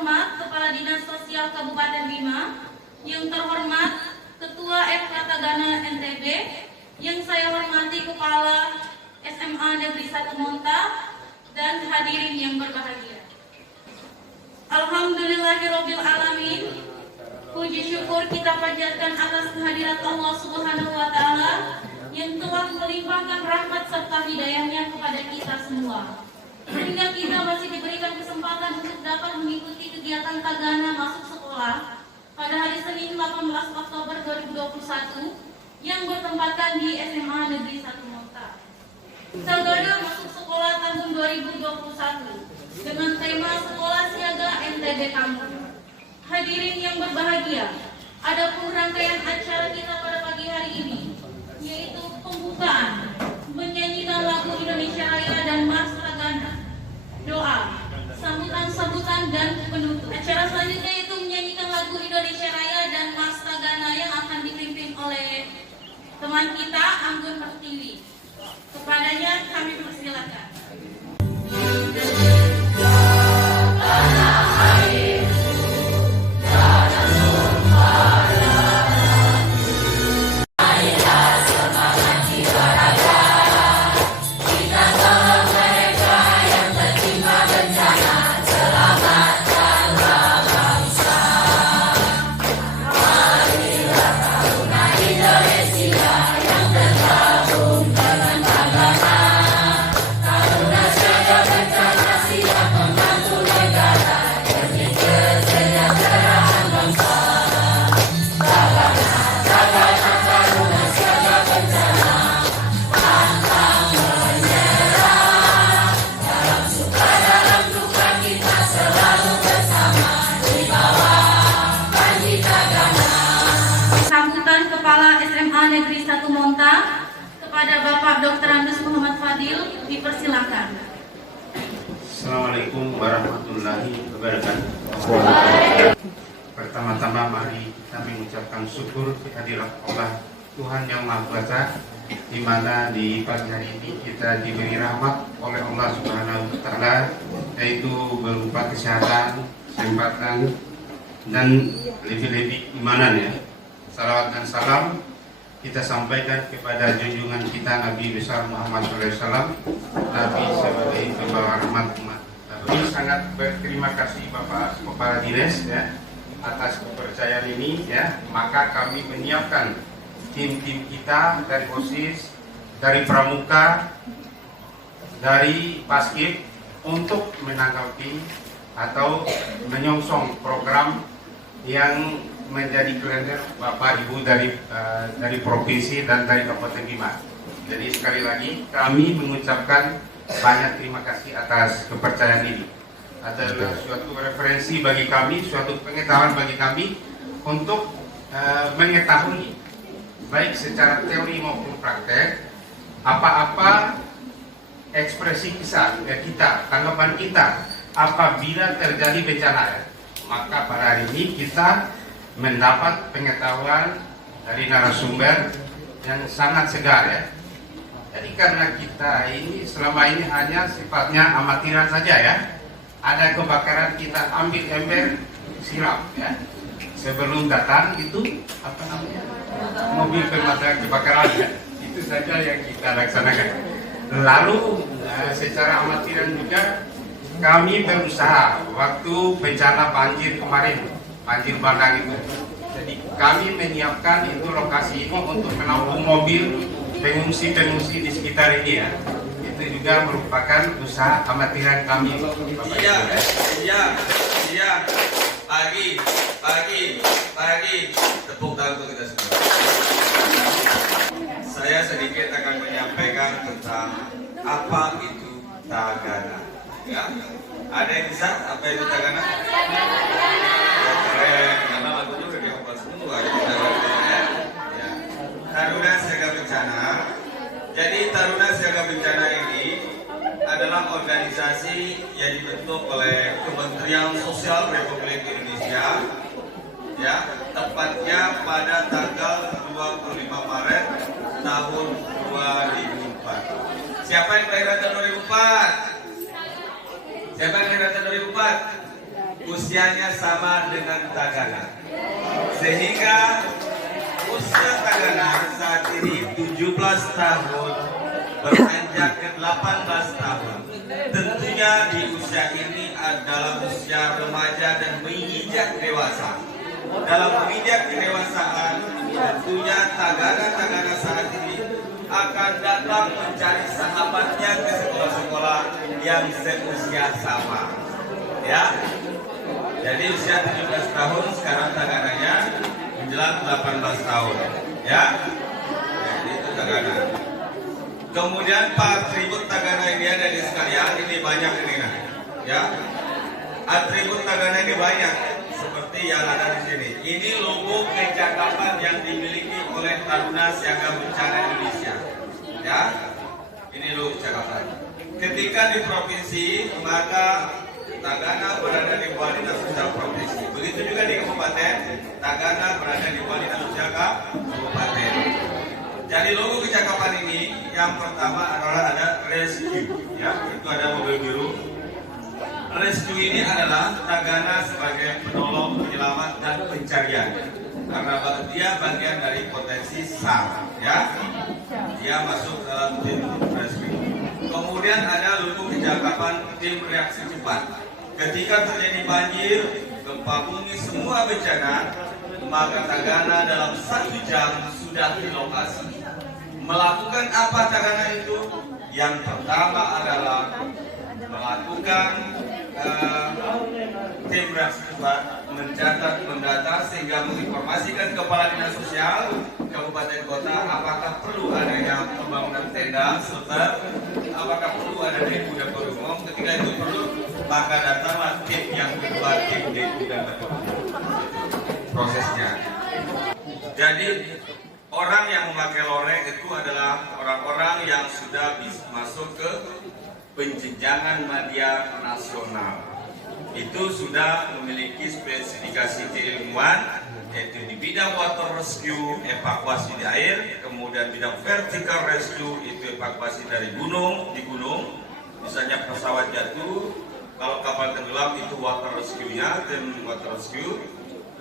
terhormat Kepala Dinas Sosial Kabupaten Bima, yang terhormat Ketua FK Tagana NTB, yang saya hormati Kepala SMA Negeri 1 Monta, dan hadirin yang berbahagia. Alhamdulillahirabbil alamin. Puji syukur kita panjatkan atas kehadirat Allah Subhanahu wa taala yang telah melimpahkan rahmat serta hidayahnya kepada kita semua, sehingga kita masih diberikan kesempatan untuk dapat mengikuti kegiatan Tagana masuk sekolah pada hari Senin 18 Oktober 2021 yang bertempatan di SMA Negeri 1 Monta. Tagana masuk sekolah tahun 2021 dengan tema Sekolah Siaga NTB Kampung. Hadirin yang berbahagia, ada pun rangkaian acara kita pada pagi hari ini, yaitu pembukaan, menyanyikan lagu Indonesia Raya dan Mars Tagana, doa, sambutan dan penutup. Acara selanjutnya yaitu menyanyikan lagu Indonesia Raya dan Mars Tagana yang akan dipimpin oleh teman kita Anggun Pertiwi. Kepadanya kami persilakan. Negeri 1 Monta kepada Bapak Dr. Andus Muhammad Fadil, dipersilakan. Assalamualaikum warahmatullahi wabarakatuh. Pertama-tama mari kita mengucapkan syukur kehadirat Allah Tuhan Yang Maha Kuasa, di mana di pagi hari ini kita diberi rahmat oleh Allah Subhanahu wa taala, yaitu berupa kesehatan, kesempatan, dan lebih-lebih imanan ya. Salawat dan salam kita sampaikan kepada junjungan kita Nabi besar Muhammad SAW, Nabi sebagai pembawa rahmat umat. Kami sangat berterima kasih Bapak Kepala Dinas ya atas kepercayaan ini ya. Maka kami menyiapkan tim-tim kita dari OSIS, dari Pramuka, dari Paskib untuk menanggapi atau menyongsong program yang menjadi kalender Bapak Ibu dari provinsi dan dari Kabupaten Bima. Jadi sekali lagi kami mengucapkan banyak terima kasih atas kepercayaan ini. Adalah suatu referensi bagi kami, suatu pengetahuan bagi kami untuk mengetahui baik secara teori maupun praktek apa-apa ekspresi kita, tanggapan kita apabila terjadi bencana ya. Maka pada hari ini kita mendapat pengetahuan dari narasumber yang sangat segar ya. Jadi karena kita ini selama ini hanya sifatnya amatiran saja ya. Ada kebakaran kita ambil ember siram ya. Sebelum datang itu apa namanya? Mobil pemadam kebakaran ya. Itu saja yang kita laksanakan. Lalu secara amatiran juga kami berusaha waktu bencana banjir kemarin, banjir bandang itu. Jadi kami menyiapkan itu lokasi ini untuk menampung mobil pengungsi-pengungsi di sekitar ini ya. Itu juga merupakan usaha amatiran kami. Iya. Pagi. Tepuk tangan untuk kita semua. Saya sedikit akan menyampaikan tentang apa itu Tagana. Ya. Ada yang bisa apa itu Tagana? Keren, karena lagunya udah dihafal semua. Ya. Taruna Siaga Bencana. Jadi Taruna Siaga Bencana ini adalah organisasi yang dibentuk oleh Kementerian Sosial Republik Indonesia, ya, tepatnya pada tanggal 25 Maret tahun 2004. Siapa yang kelahiran tahun 2004? Siapa yang kelahiran tahun 2004? usianya sama dengan Tagana. Sehingga usia Tagana saat ini 17 tahun beranjak ke 18 tahun. Tentunya di usia ini adalah usia remaja dan menginjak dewasa. Dalam menginjak kedewasaan, tentunya Tagana saat ini akan datang mencari sahabatnya ke sekolah-sekolah yang seusia sama. Ya. Jadi usia 17 tahun sekarang Tagananya menjelang 18 tahun. Ya. Jadi itu Tagana. Kemudian atribut Tagana ini ada di sekalian, ini banyak ini nah. Ya. Atribut Tagana ini banyak seperti yang ada di sini. Ini logo kecakapan yang dimiliki oleh Taruna Siaga Bencana Indonesia. Ya. Ini logo kecakapan. Ketika di provinsi, maka Tagana berada di bawah dinas sosial provinsi. Begitu juga di kabupaten, Tagana berada di bawah dinas sosial kabupaten. Jadi logo kecakapan ini yang pertama adalah ada rescue, ya, itu ada mobil biru. Rescue ini adalah Tagana sebagai penolong, penyelamat dan pencarian. Karena dia bagian dari potensi SAR, ya. Dia masuk dalam tim rescue. Kemudian ada logo kecakapan tim reaksi cepat. Ketika terjadi banjir, gempa bumi, semua bencana, maka Tagana dalam 1 jam sudah di lokasi. Melakukan apa Tagana itu? Yang pertama adalah melakukan tim reaksi cepat, mencatat, mendata sehingga menginformasikan kepala dinas sosial kabupaten kota apakah perlu adanya pembangunan tenda, serta apakah perlu ada depo dapur umum. Ketika itu perlu, maka datanglah tim yang kedua, tim depo dan dapur prosesnya. Jadi orang yang memakai loreng itu adalah orang-orang yang sudah masuk ke penjenjangan media nasional. Itu sudah memiliki spesifikasi keilmuan, yaitu di bidang water rescue, evakuasi di air, kemudian bidang vertical rescue, itu evakuasi dari gunung, di gunung, misalnya pesawat jatuh, kalau kapal tenggelam itu water rescue-nya, tim water rescue.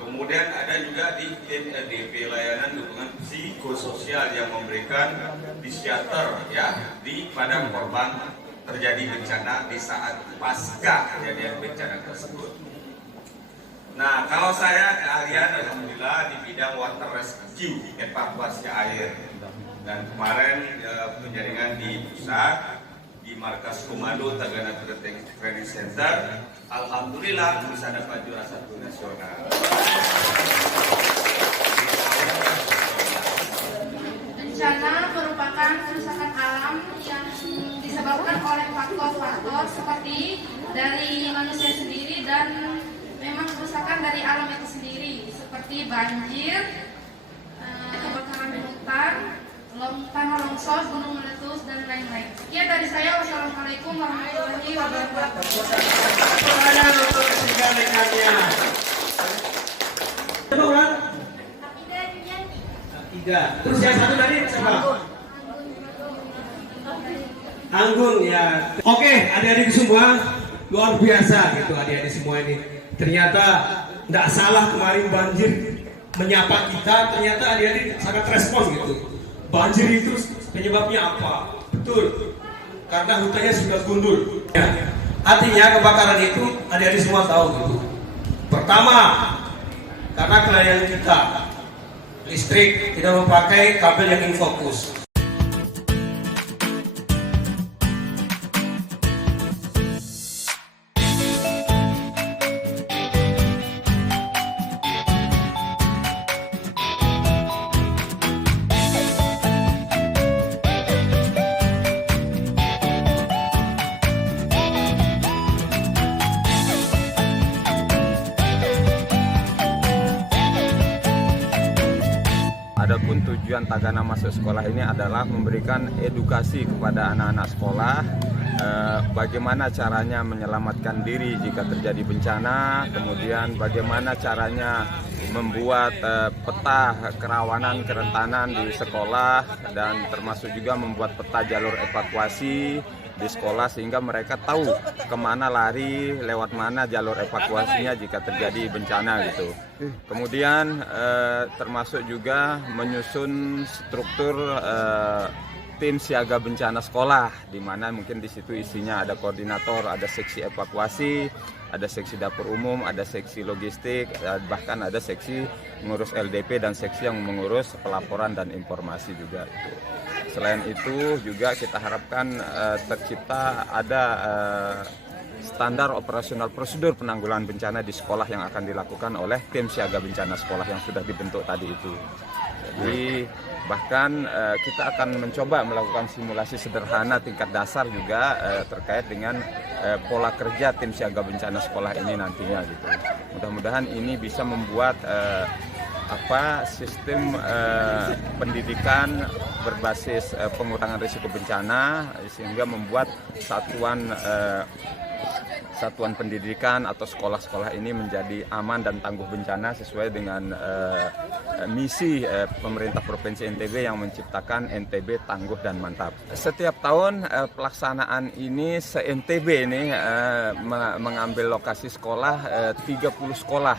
Kemudian ada juga di NDP, layanan dukungan psikososial yang memberikan psikiater, ya, di pada korban terjadi bencana di saat pasca kejadian bencana tersebut. Nah, kalau saya keahlian alhamdulillah di bidang water rescue, evakuasi air. Dan kemarin penjaringan di pusat, di markas komando Tagana Training Center, alhamdulillah bisa dapat juara 1 nasional. Bencana merupakan kerusakan alam yang disebabkan oleh faktor-faktor seperti dari manusia sendiri dan memang kerusakan dari alam itu sendiri seperti banjir, kebakaran hutan, tanah longsor, gunung meletus dan lain-lain. Sekian dari saya. Wassalamualaikum warahmatullahi wabarakatuh. Ada untuk rekan-rekannya. Siapa orang? Tiga. Terus yang satu tadi siapa? Anggun ya. Oke, adik-adik semua luar biasa gitu adik-adik semua ini. Ternyata tidak salah kemarin banjir menyapa kita. Ternyata adik-adik sangat respons gitu. Banjir itu penyebabnya apa? Betul. Karena hutannya sudah gundul. Ya. Artinya kebakaran itu adik-adik semua tahu gitu. Pertama, karena kelalaian kita. Listrik tidak memakai kabel yang infokus. Adapun tujuan Tagana masuk sekolah ini adalah memberikan edukasi kepada anak-anak sekolah bagaimana caranya menyelamatkan diri jika terjadi bencana, kemudian bagaimana caranya membuat peta kerawanan kerentanan di sekolah dan termasuk juga membuat peta jalur evakuasi di sekolah sehingga mereka tahu kemana lari, lewat mana jalur evakuasinya jika terjadi bencana gitu. Kemudian termasuk juga menyusun struktur tim siaga bencana sekolah, di mana mungkin di situ isinya ada koordinator, ada seksi evakuasi, ada seksi dapur umum, ada seksi logistik, bahkan ada seksi mengurus LDP dan seksi yang mengurus pelaporan dan informasi juga. Selain itu juga kita harapkan tercipta ada standar operasional prosedur penanggulangan bencana di sekolah yang akan dilakukan oleh tim siaga bencana sekolah yang sudah dibentuk tadi itu. Jadi bahkan kita akan mencoba melakukan simulasi sederhana tingkat dasar juga terkait dengan pola kerja tim siaga bencana sekolah ini nantinya gitu. Mudah-mudahan ini bisa membuat sistem pendidikan berbasis pengurangan risiko bencana sehingga membuat satuan pendidikan atau sekolah-sekolah ini menjadi aman dan tangguh bencana sesuai dengan misi pemerintah Provinsi NTB yang menciptakan NTB tangguh dan mantap. Setiap tahun pelaksanaan ini se-NTB ini mengambil lokasi sekolah 30 sekolah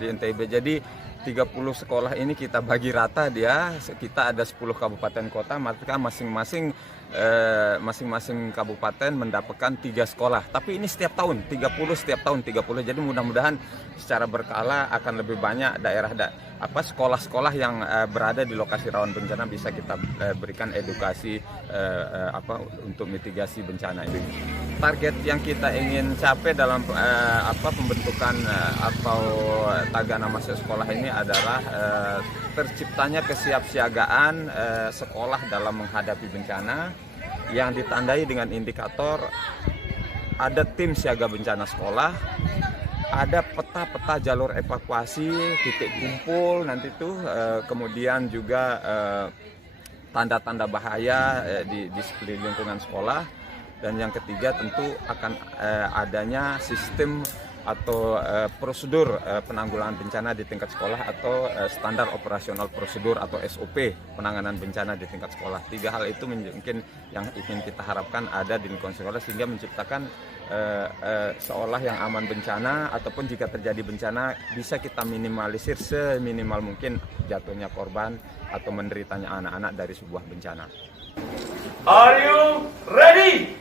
di NTB. Jadi 30 sekolah ini kita bagi rata dia, kita ada 10 kabupaten kota, maka masing-masing kabupaten mendapatkan 3 sekolah. Tapi ini setiap tahun, 30 setiap tahun 30. Jadi mudah-mudahan secara berkala akan lebih banyak sekolah-sekolah yang berada di lokasi rawan bencana bisa kita berikan edukasi untuk mitigasi bencana ini. Target yang kita ingin capai dalam pembentukan atau Tagana Masuk Sekolah ini adalah terciptanya kesiapsiagaan sekolah dalam menghadapi bencana yang ditandai dengan indikator ada tim siaga bencana sekolah, ada peta-peta jalur evakuasi, titik kumpul nanti tuh, kemudian juga tanda-tanda bahaya di sekeliling lingkungan sekolah, dan yang ketiga tentu akan adanya sistem atau prosedur penanggulangan bencana di tingkat sekolah atau standar operasional prosedur atau SOP penanganan bencana di tingkat sekolah. 3 hal itu mungkin yang ingin kita harapkan ada di lingkungan sekolah sehingga menciptakan seolah yang aman bencana, ataupun jika terjadi bencana bisa kita minimalisir seminimal mungkin jatuhnya korban atau menderitanya anak-anak dari sebuah bencana. Are you ready?